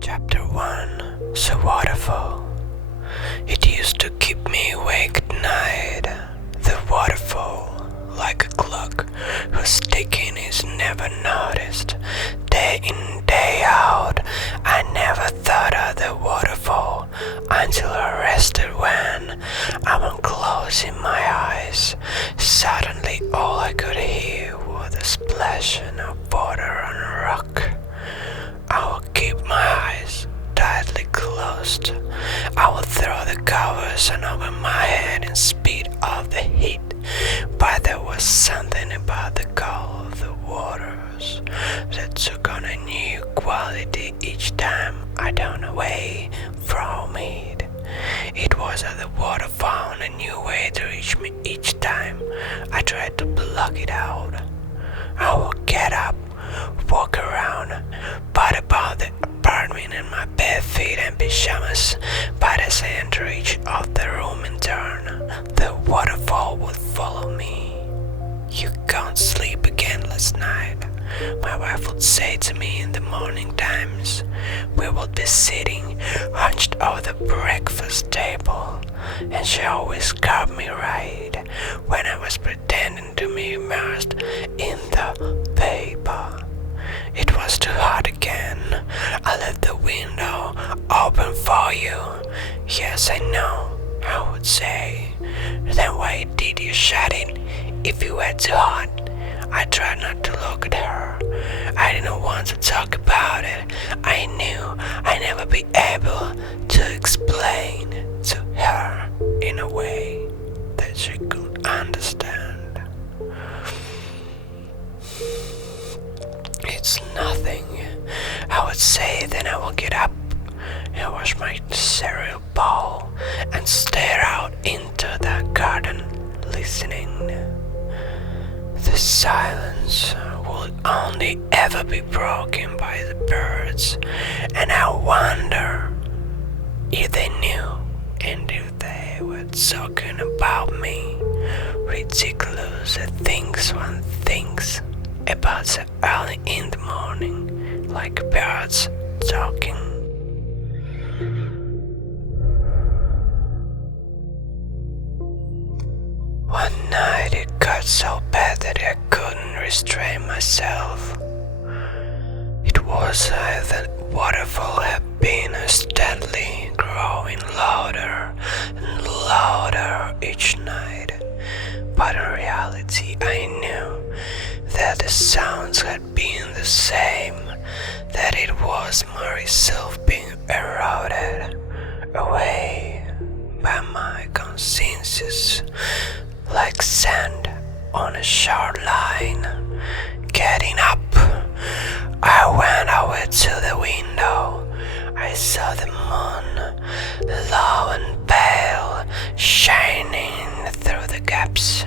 Chapter 1. The Waterfall. It used to keep me awake at night. The waterfall, like a clock whose ticking is never noticed. Day in, day out, I never thought of the waterfall until I rested when I was closing my eyes. Suddenly all I could hear was the splashing of water on a rock. I will keep my eyes tightly closed. I will throw the covers on over my head and speed off the heat. But there was something about the call of the waters that took on a new quality each time I turned away from it. It was as the water found a new way to reach me each time I tried to block it out. I would get up, walk around, but about the apartment in my bare feet and pajamas. But as I entered each of the room in turn, the waterfall would follow me. "You can't sleep again last night," my wife would say to me in the morning times. We would be sitting hunched over the breakfast table, and she always got me right when I was pretending to be immersed in the paper. It was too hot again. I left the window open for you. "Yes, I know," I would say. "Then why did you shut it if you were too hot?" I tried not to look at her. I didn't want to talk about it. I knew I'd never be able to explain to her in a way that she could understand. "It's nothing," I would say. Then I would get up and wash my cereal bowl and stare out into the garden, listening. The silence would only ever be broken by the birds, and I wonder if they knew and if they were talking about me. Ridiculous things one thinks about so early in the morning, like birds talking. One night it got so bad that I couldn't restrain myself. It was as the waterfall had been steadily growing louder and louder each night. But in reality I knew that the sounds had been the same, that it was myself being eroded away by my conscience, like sand on a short line. Getting up, I went over to the window. I saw the moon, low and pale, shining through the gaps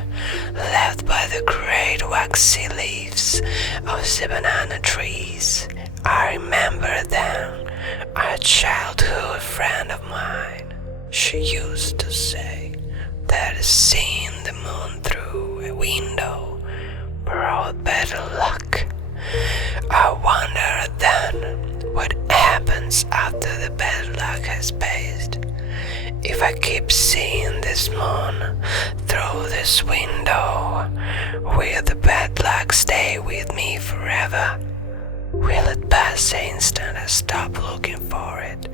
left by the great waxy leaves of the banana trees. I remember then a childhood friend of mine. She used to say that seeing the moon through a window brought better luck. I wonder then what happens after the bad luck has passed. If I keep seeing this moon through this window, will the bad luck stay with me forever? Will it pass the instant I stop looking for it?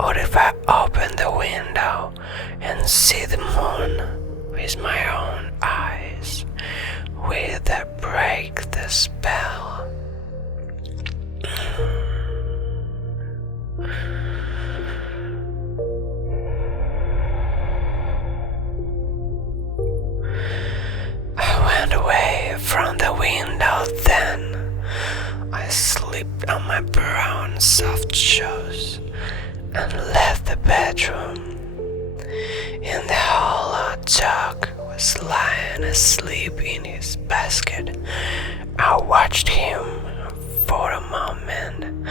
Or if I open the window and see the moon with my own eyes, will that break the spell? I went away from the window then. I slipped on my brown soft shoes and left the bedroom. In the hall, our dog was lying asleep in his basket. I watched him for a moment,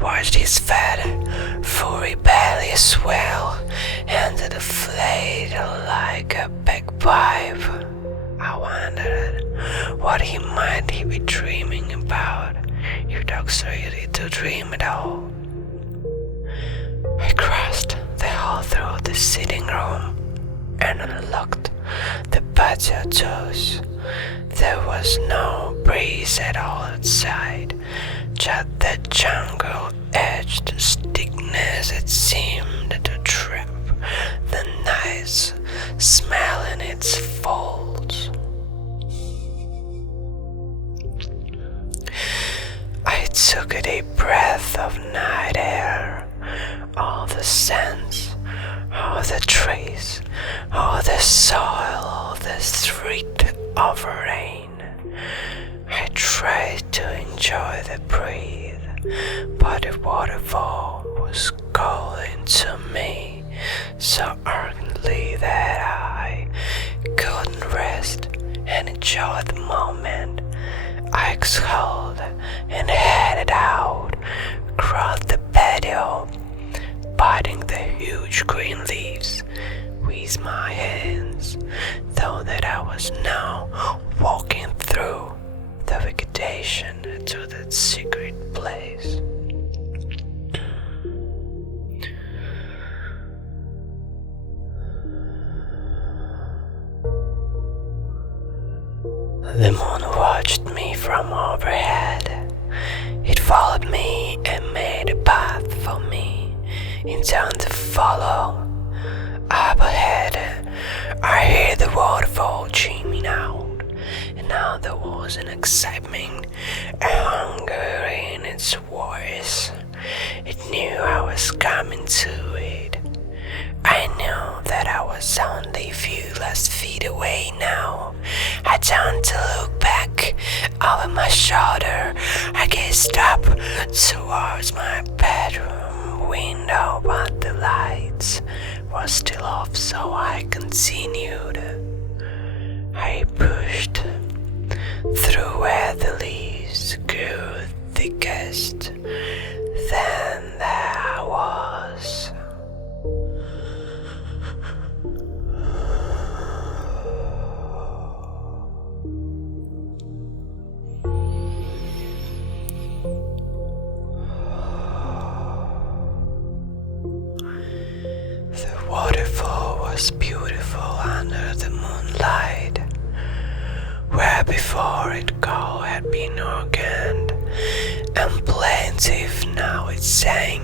watched his fat, furry belly swell and deflate like a bagpipe. I wondered what he might be dreaming about, if dogs are ready to dream at all. I crossed the hall through the sitting room and unlocked the patio doors. There was no breeze at all outside, just the jungle-edged stickness that seemed to trap the nice smell in its folds. I took a deep breath of night air, all the scents, all the trees, all the soil, all the threat of rain. I tried to enjoy the breeze, but the waterfall was calling to me so ardently that I couldn't rest and enjoy the moment. I exhaled and headed out across the patio, biting the huge green leaves with my hands, though that I was now walking through the vegetation to that secret place. The moon watched me from overhead. It followed me and made a path for me in town to follow. Up ahead, I heard the waterfall chiming out, and now there was an excitement, a hunger in its voice. It knew I was coming to it. I knew that I was only a few last feet away now. I turned to look back over my shoulder. I gazed up towards my bedroom window, but the lights were still off, so I continued. I pushed through where the leaves grew thickest. Then there was the waterfall was beautiful under the moonlight. Where before it call had been organed and plaintive, now it sang.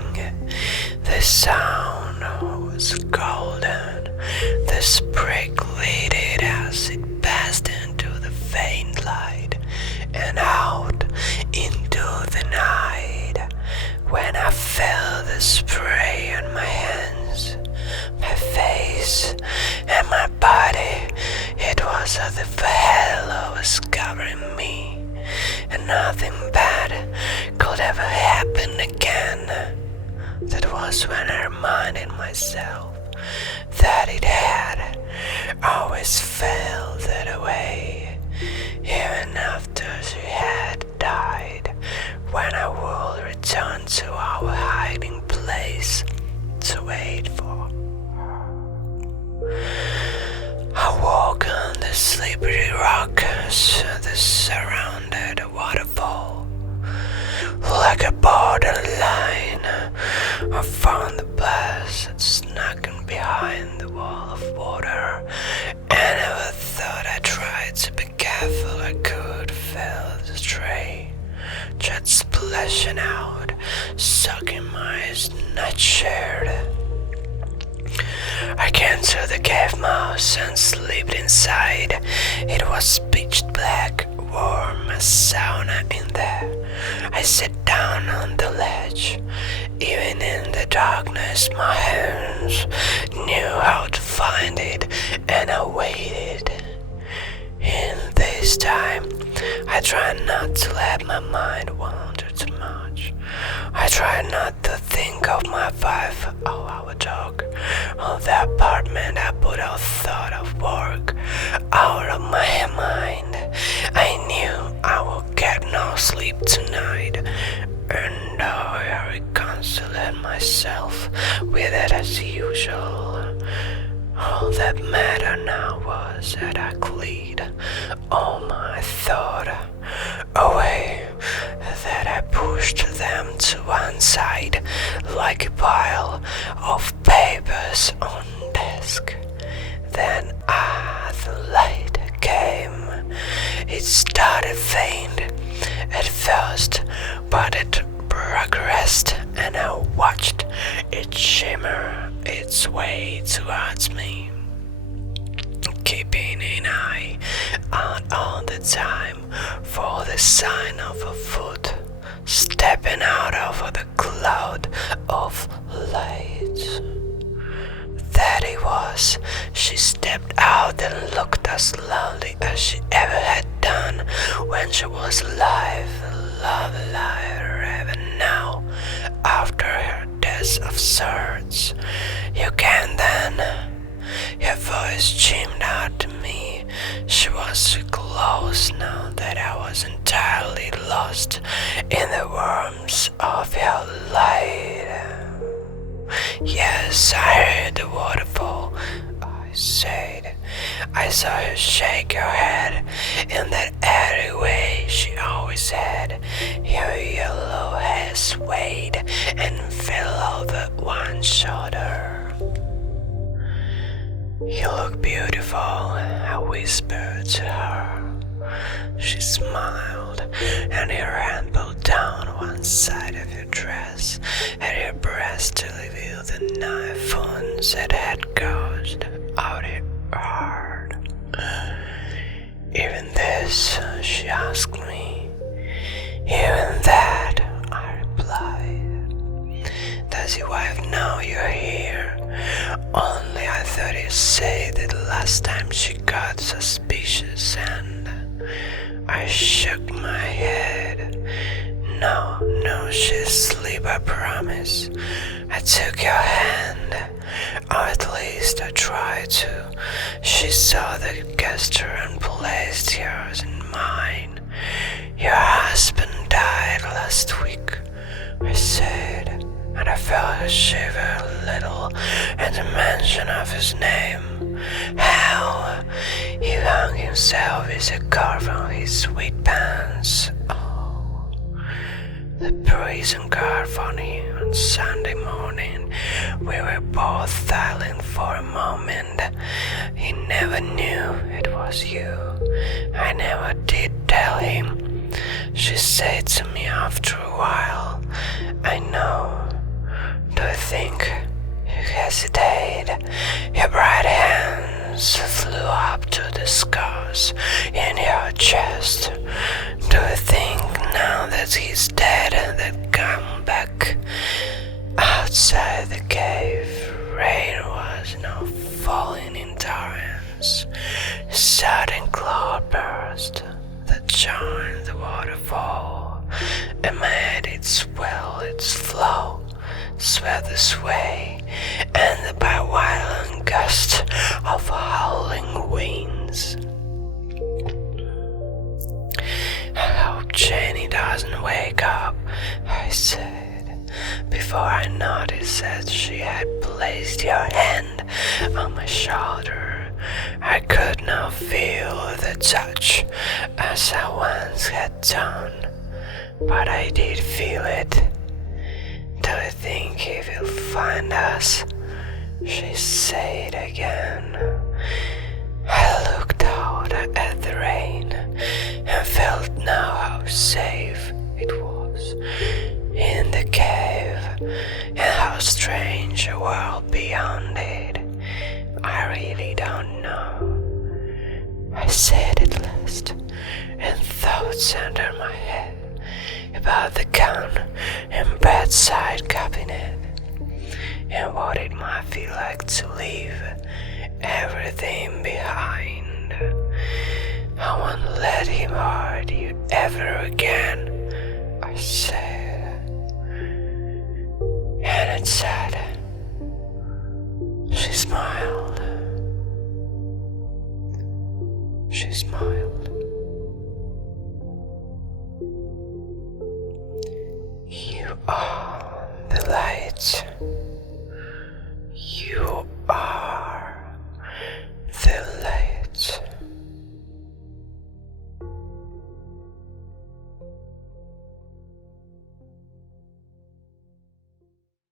The sound was golden. The spray glittered as it passed into the faint light and out into the night. When I felt the spray on my hands, my face, and my body, it was as if hell was covering me, and nothing bad could ever happen again. That was when I reminded myself that it had always felt that way, even after she had died. When I would return to our hiding place to wait for her. I walk on the slippery rocks that surrounded the waterfall. Like a borderline, I found the blast that snuck in behind the wall of water, and never thought I tried to be careful. I could feel the stray just splashing out, sucking my nightshirt. I came to the cave mouth and slipped inside. It was pitch black, warm as sauna in there. I sat down on the ledge. Even in the darkness, my hands knew how to find it, and I waited. In this time, I tried not to let my mind wander too much. I tried not to think of my 5-hour dog, of the apartment. I put all thought of work out of my mind. I knew I would get no sleep tonight, and though I reconciled myself with it as usual, all that mattered now was that I cleared all my thought away, that I pushed pushed them to one side like a pile of papers on desk. Then the light came. It started faint at first, but it progressed, and I watched it shimmer its way towards me, keeping an eye out all the time for the sign of a foot stepping out of the cloud of light. That it was. She stepped out and looked as lovely as she ever had done when she was alive, alive, even now, after her death of sorts. You can then. Her voice chimed out to me. She was so close now that I was entirely lost in the warmth of her light. Yes, I heard the waterfall, I said. I saw her shake her head in that airy way she always had. Her yellow hair swayed and fell over one shoulder. You look beautiful, I whispered to her. She smiled, and her hand pulled down one side of her dress at her breast to reveal the knife wounds that had gouged out her heart. Even this, she asked me. Even that, I replied. Does your wife know you're here? Only I thought you'd say that last time she got suspicious, and I shook my head. No, she's asleep, I promise. I took your hand, or at least I tried to. She saw the gesture and placed yours in mine. Your husband died last week, I said, and I felt a shiver a little at the mention of his name. How he hung himself with a cord from his sweet pants. Oh, the prison guard found him on Sunday morning. We were both silent for a moment. He never knew it was you. I never did tell him. She said to me after a while, I know. Do you think? You hesitated. Your bright hands flew up to the scars in your chest. Do you think now that he's dead that come back? Outside the cave, rain was now falling in torrents. A sudden cloudburst that joined the waterfall and made it swell its flow, swept this way, and by violent gusts of howling winds. I hope Jenny doesn't wake up, I said, before I noticed that she had placed your hand on my shoulder. I could not feel the touch as I once had done, but I did feel it. Do you think he will find us? She said again. I looked out at the rain and felt now how safe it was in the cave and how strange a world beyond it. I really don't know. I said at last, and thoughts entered my head about the gun and bedside cabinet, and what it might feel like to leave everything behind. I won't let him hurt you ever again, I said. And it said, she smiled. She smiled. You are the light.